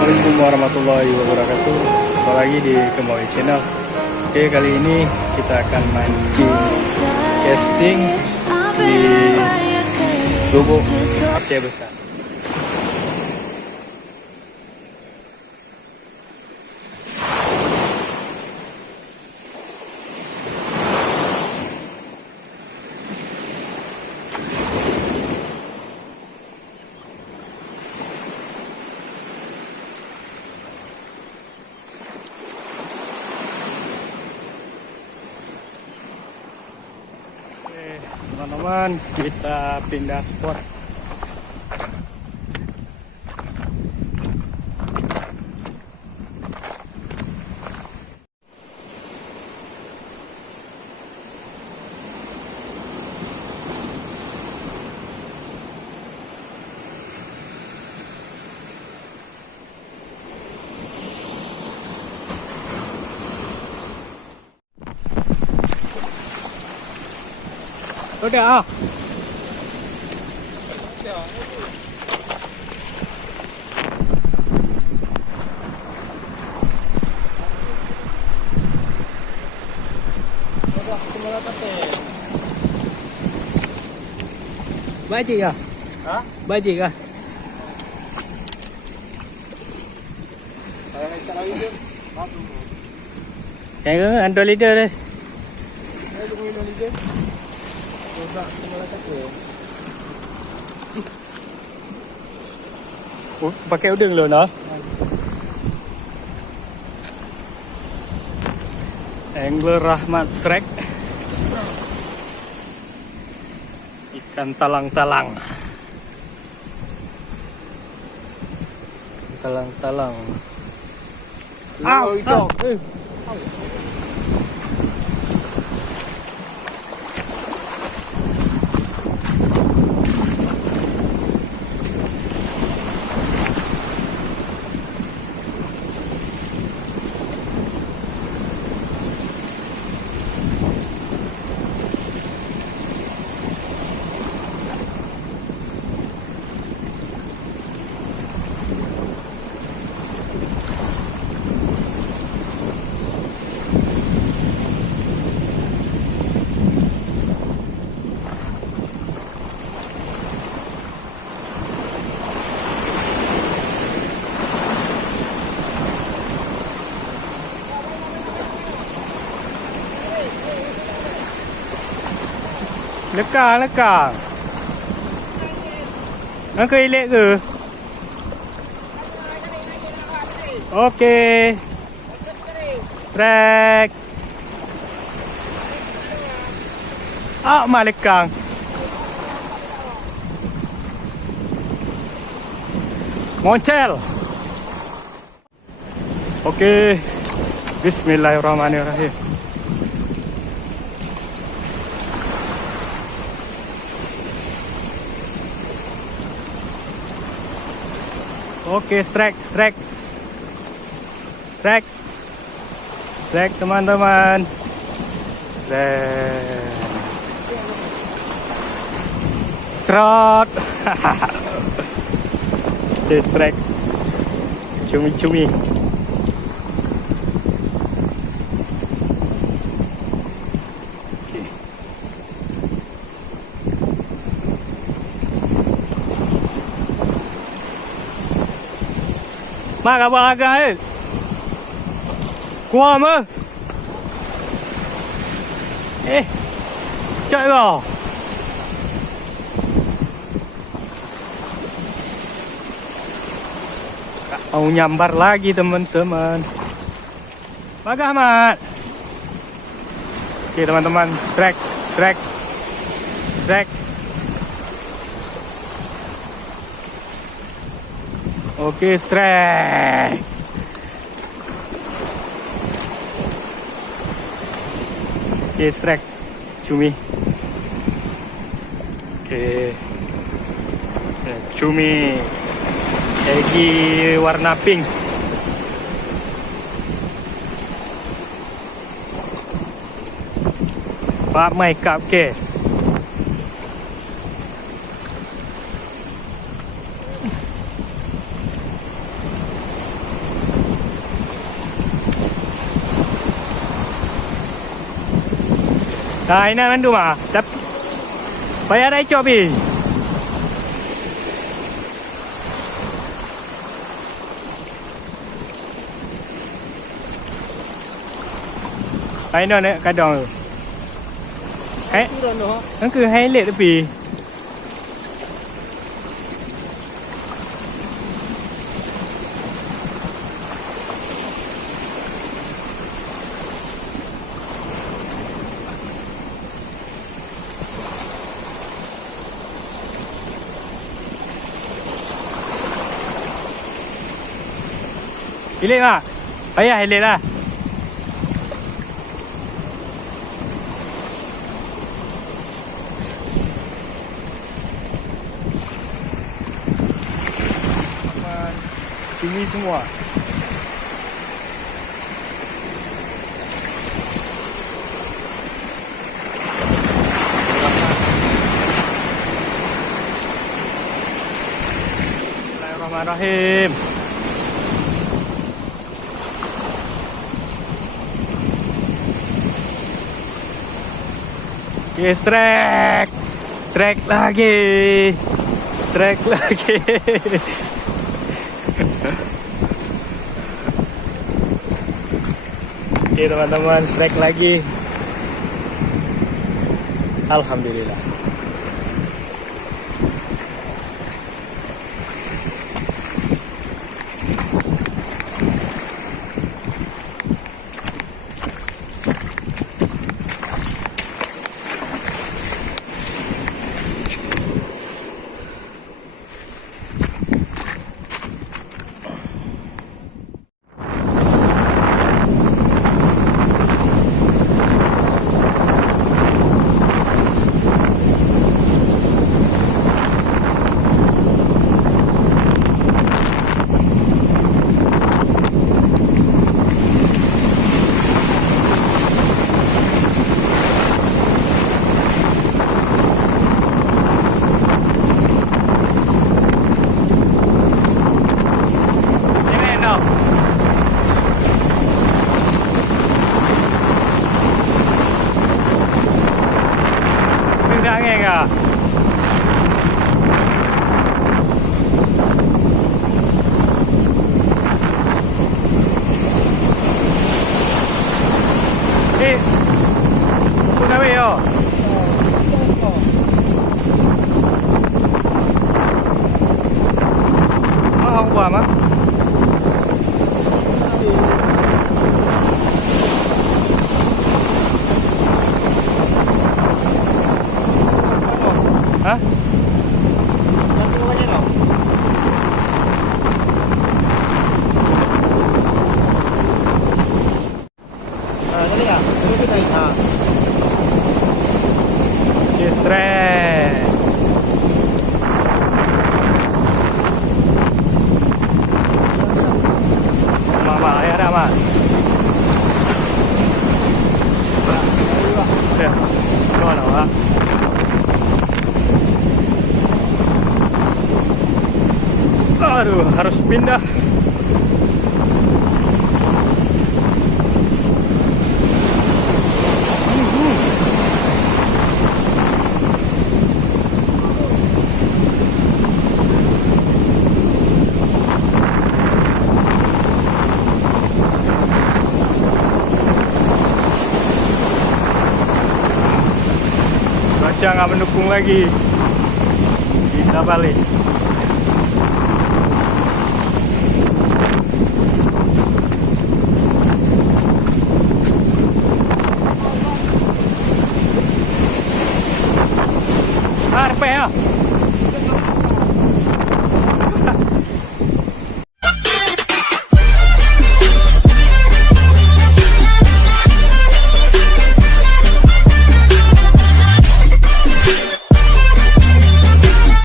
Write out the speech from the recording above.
Assalamualaikum warahmatullahi wabarakatuh. Kembali lagi di Kemawi Channel. Oke, kali ini kita akan mancing casting di Lubuk Aceh Besar. Teman-teman, kita pindah spot. Udah. Baji kah? Hah? Baji kah? Yang antara leader deh. Pakai udang lo nah. Angler Rahmat Shrek. Ikan talang-talang. Talang-talang. Au. Lekang. Nak elek ke? Okey. Trek. Mak lekang. Moncel. Okey. Bismillahirrahmanirrahim. Oke, strike teman-teman. Trot. Oke, strike. Cumi-cumi. Mak abang agak kuam cak kau. Mau nyambar lagi teman-teman. Bagah mat. Oke teman-teman, trek. Oke, strike. Oke, strike. Cumi. Oke. Cumi. Lagi warna pink. Pak makeup ke. Nah, ini mandu mah. Bayar ai cobi. Ai nó nè cái đòn. Hay. Nó cứ hay lệ được bì. Ile mah. Ayah ile lah. Tinggi semua. Bismillahirrahmanirrahim. Oke, strike lagi. Oke teman-teman, strike lagi. Alhamdulillah. Nghe à? Ê, cô nói gì không? Nó không qua mà. Hah? Stress. Mama, ya ada mah. Ya, mana lah? Aduh, harus pindah. Cuaca nggak mendukung lagi. Kita balik.